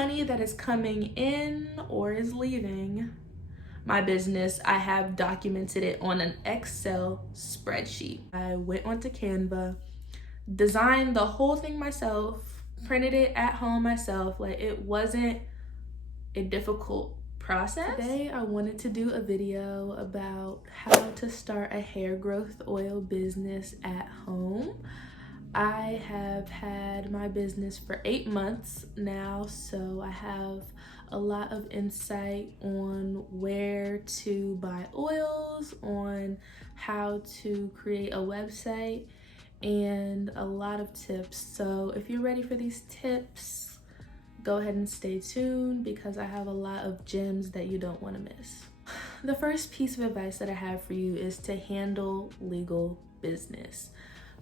money that is coming in or is leaving my business, I have documented it on an Excel spreadsheet. I went onto Canva, designed the whole thing myself, printed it at home myself. Like, it wasn't a difficult process. Today I wanted to do a video about how to start a hair growth oil business at home. I have had my business for 8 months now, so I have a lot of insight on where to buy oils, on how to create a website, and a lot of tips. So if you're ready for these tips, go ahead and stay tuned because I have a lot of gems that you don't want to miss. The first piece of advice that I have for you is to handle legal business.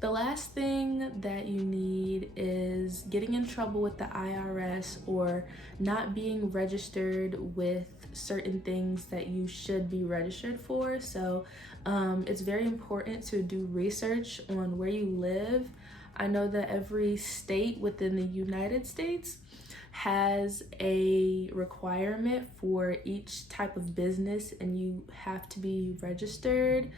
The last thing that you need is getting in trouble with the IRS or not being registered with certain things that you should be registered for. So it's very important to do research on where you live. I know that every state within the United States has a requirement for each type of business, and you have to be registered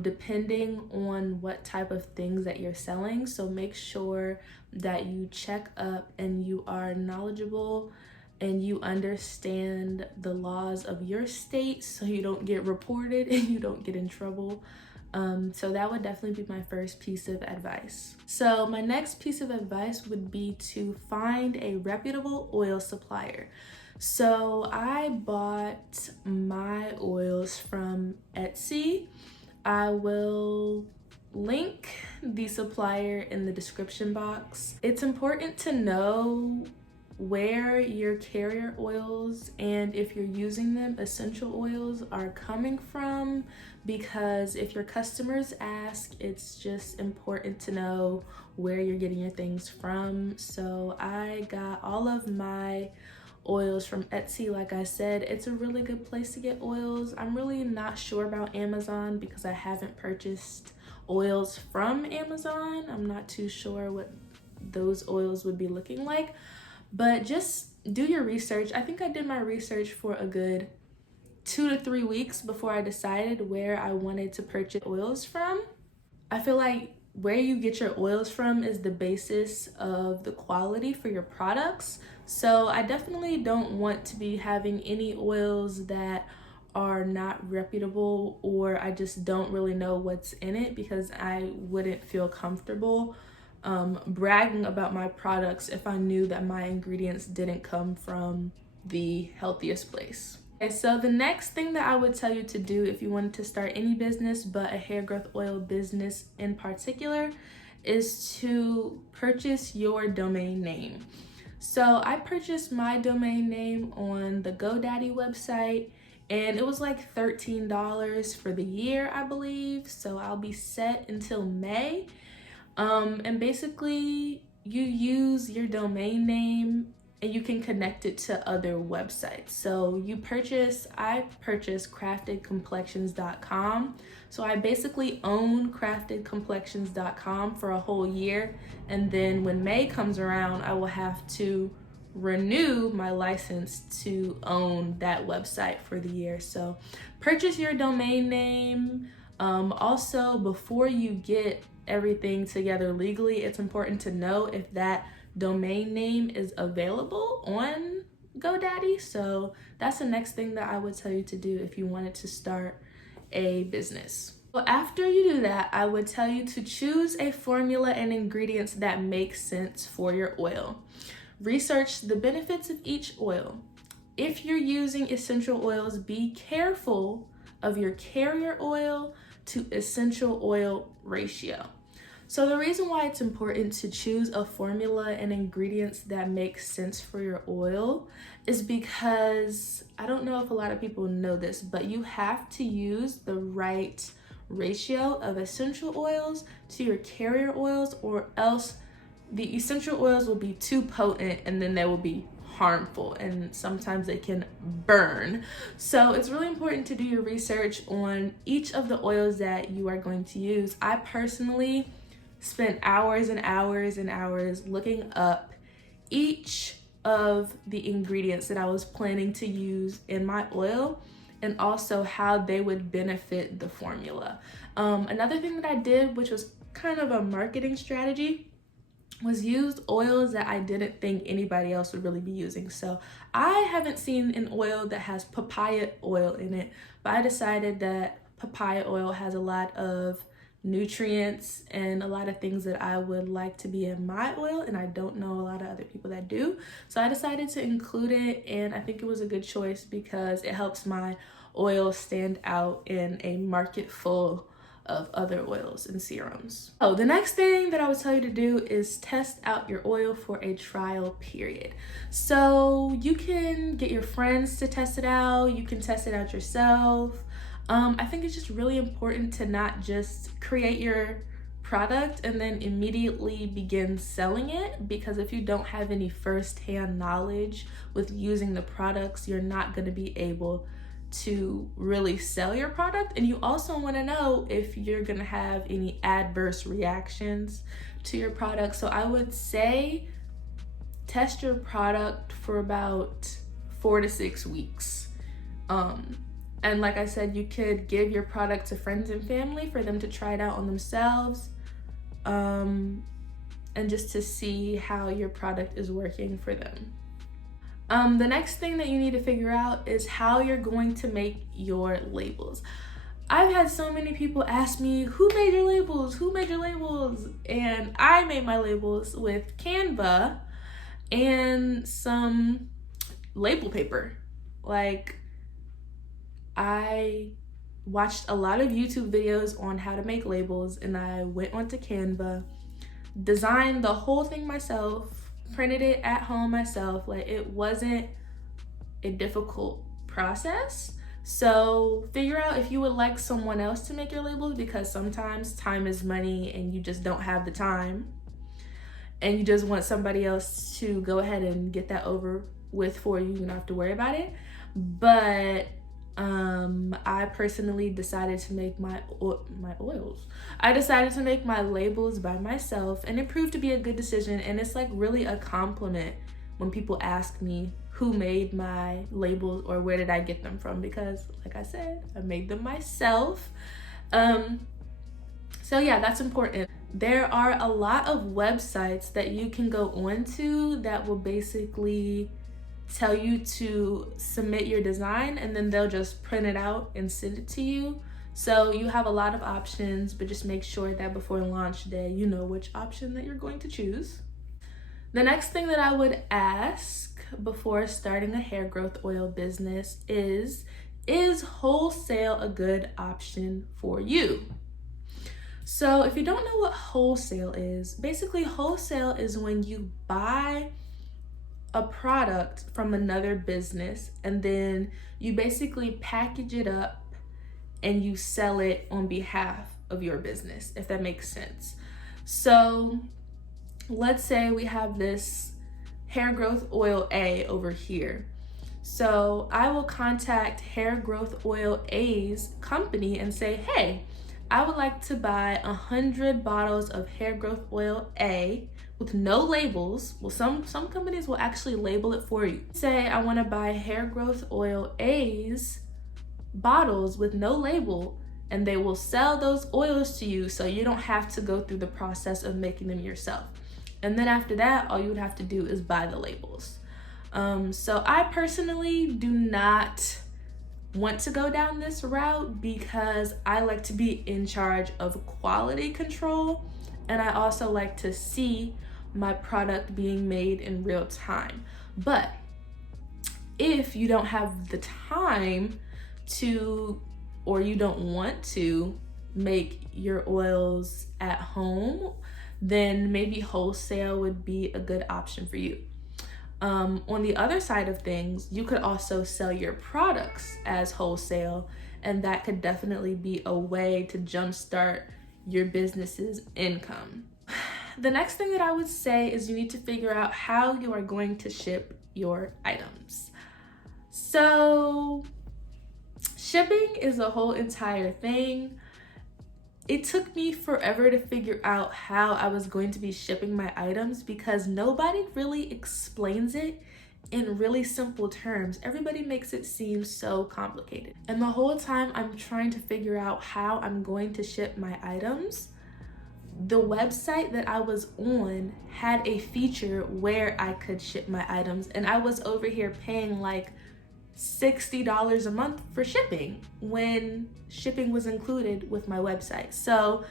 depending on what type of things that you're selling. So make sure that you check up and you are knowledgeable and you understand the laws of your state so you don't get reported and you don't get in trouble. So that would definitely be my first piece of advice. So my next piece of advice would be to find a reputable oil supplier. So I bought my oils from Etsy. I will link the supplier in the description box. It's important to know where your carrier oils and, if you're using them, essential oils are coming from, because if your customers ask, it's just important to know where you're getting your things from. So I got all of my oils from Etsy. Like I said, it's a really good place to get oils. I'm really not sure about Amazon because I haven't purchased oils from Amazon. I'm not too sure what those oils would be looking like, but just do your research. I think I did my research for a good 2 to 3 weeks before I decided where I wanted to purchase oils from. I feel like where you get your oils from is the basis of the quality for your products. So I definitely don't want to be having any oils that are not reputable, or I just don't really know what's in it, because I wouldn't feel comfortable bragging about my products if I knew that my ingredients didn't come from the healthiest place. Okay, so the next thing that I would tell you to do if you wanted to start any business, but a hair growth oil business in particular, is to purchase your domain name. So I purchased my domain name on the GoDaddy website, and it was like $13 for the year, I believe. So I'll be set until May. And basically you use your domain name and you can connect it to other websites. So I purchased craftedcomplexions.com. So I basically own craftedcomplexions.com for a whole year. And then when May comes around, I will have to renew my license to own that website for the year. So purchase your domain name. Also, before you get everything together legally, it's important to know if that domain name is available on GoDaddy. So that's the next thing that I would tell you to do if you wanted to start a business. Well, after you do that, I would tell you to choose a formula and ingredients that make sense for your oil. Research the benefits of each oil. If you're using essential oils, be careful of your carrier oil to essential oil ratio. So the reason why it's important to choose a formula and ingredients that make sense for your oil is because, I don't know if a lot of people know this, but you have to use the right ratio of essential oils to your carrier oils, or else the essential oils will be too potent and then they will be harmful, and sometimes they can burn. So it's really important to do your research on each of the oils that you are going to use. I personally spent hours and hours and hours looking up each of the ingredients that I was planning to use in my oil, and also how they would benefit the formula. Another thing that I did, which was kind of a marketing strategy, was used oils that I didn't think anybody else would really be using. So I haven't seen an oil that has papaya oil in it, but I decided that papaya oil has a lot of nutrients and a lot of things that I would like to be in my oil, and I don't know a lot of other people that do. So I decided to include it, and I think it was a good choice because it helps my oil stand out in a market full of other oils and serums. Oh, the next thing that I would tell you to do is test out your oil for a trial period. So you can get your friends to test it out, you can test it out yourself. I think it's just really important to not just create your product and then immediately begin selling it, because if you don't have any first-hand knowledge with using the products, you're not going to be able to really sell your product. And you also want to know if you're going to have any adverse reactions to your product. So I would say test your product for about 4 to 6 weeks. And like I said, you could give your product to friends and family for them to try it out on themselves, and just to see how your product is working for them. The next thing that you need to figure out is how you're going to make your labels. I've had so many people ask me, who made your labels? Who made your labels? And I made my labels with Canva and some label paper. Like, I watched a lot of YouTube videos on how to make labels, and I went onto Canva, designed the whole thing myself, printed it at home myself. Like, it wasn't a difficult process. So figure out if you would like someone else to make your labels, because sometimes time is money and you just don't have the time, and you just want somebody else to go ahead and get that over with for you. You don't have to worry about it. But I personally decided to make my oils. I decided to make my labels by myself, and it proved to be a good decision. And it's like really a compliment when people ask me who made my labels or where did I get them from, because like I said, I made them myself. So yeah, that's important. There are a lot of websites that you can go onto that will basically tell you to submit your design, and then they'll just print it out and send it to you. So you have a lot of options, but just make sure that before launch day, you know which option that you're going to choose. The next thing that I would ask before starting a hair growth oil business is wholesale a good option for you? So if you don't know what wholesale is, basically wholesale is when you buy a product from another business and then you basically package it up and you sell it on behalf of your business, if that makes sense. So let's say we have this hair growth oil A over here. So I will contact Hair Growth Oil A's company and say, hey, I would like to buy 100 bottles of hair growth oil A with no labels. Well, some companies will actually label it for you. Say I want to buy hair growth oil A's bottles with no label, and they will sell those oils to you, so you don't have to go through the process of making them yourself. And then after that, all you would have to do is buy the labels. So I personally do not want to go down this route because I like to be in charge of quality control, and I also like to see my product being made in real time. But if you don't have the time to, or you don't want to make your oils at home, then maybe wholesale would be a good option for you. On the other side of things, you could also sell your products as wholesale, and that could definitely be a way to jumpstart your business's income. The next thing that I would say is you need to figure out how you are going to ship your items. So shipping is a whole entire thing. It took me forever to figure out how I was going to be shipping my items because nobody really explains it in really simple terms. Everybody makes it seem so complicated. And the whole time I'm trying to figure out how I'm going to ship my items, the website that I was on had a feature where I could ship my items, and I was over here paying like $60 a month for shipping when shipping was included with my website. So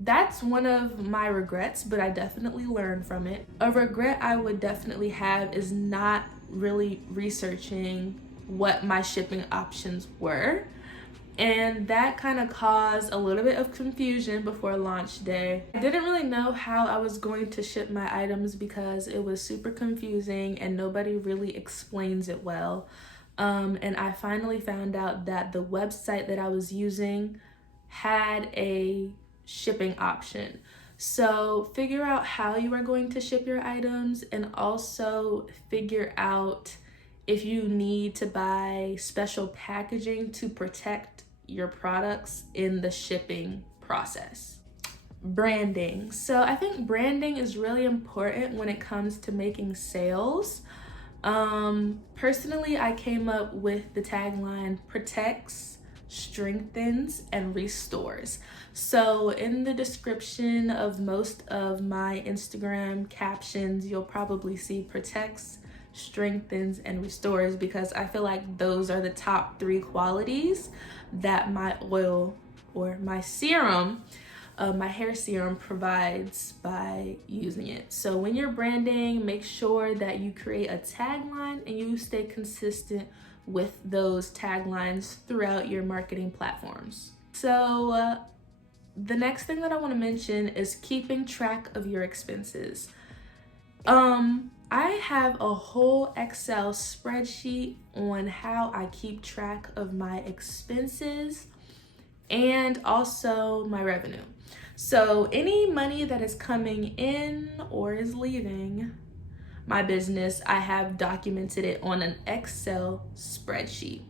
that's one of my regrets, but I definitely learned from it. A regret I would definitely have is not really researching what my shipping options were. And that kind of caused a little bit of confusion before launch day. I didn't really know how I was going to ship my items because it was super confusing and nobody really explains it well. And I finally found out that the website that I was using had a shipping option. So figure out how you are going to ship your items, and also figure out if you need to buy special packaging to protect your products in the shipping process. Branding. So I think branding is really important when it comes to making sales. Personally, I came up with the tagline protects, strengthens, and restores. So in the description of most of my Instagram captions, you'll probably see protects, strengthens, and restores, because I feel like those are the top 3 qualities that my oil or my serum, my hair serum, provides by using it. So when you're branding, make sure that you create a tagline and you stay consistent with those taglines throughout your marketing platforms. So the next thing that I want to mention is keeping track of your expenses. I have a whole Excel spreadsheet on how I keep track of my expenses and also my revenue. So any money that is coming in or is leaving my business, I have documented it on an Excel spreadsheet.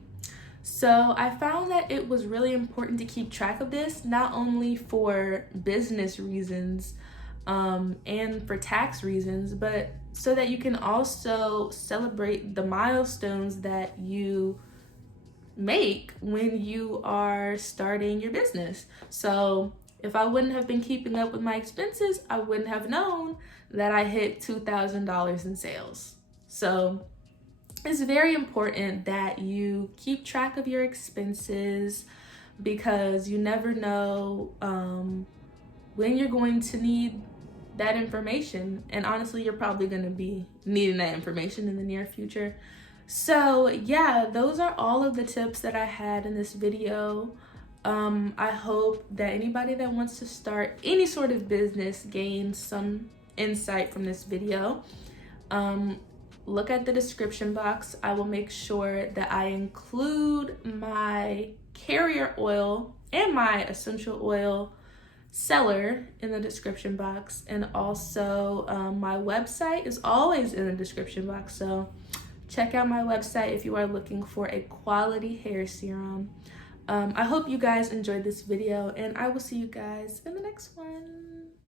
So I found that it was really important to keep track of this, not only for business reasons and for tax reasons, but so that you can also celebrate the milestones that you make when you are starting your business. So if I wouldn't have been keeping up with my expenses, I wouldn't have known that I hit $2,000 in sales. So it's very important that you keep track of your expenses, because you never know when you're going to need that information. And honestly, you're probably going to be needing that information in the near future. So yeah, those are all of the tips that I had in this video. I hope that anybody that wants to start any sort of business gains some insight from this video. Look at the description box. I will make sure that I include my carrier oil and my essential oil seller in the description box, and also my website is always in the description box. So check out my website if you are looking for a quality hair serum. I hope you guys enjoyed this video, and I will see you guys in the next one.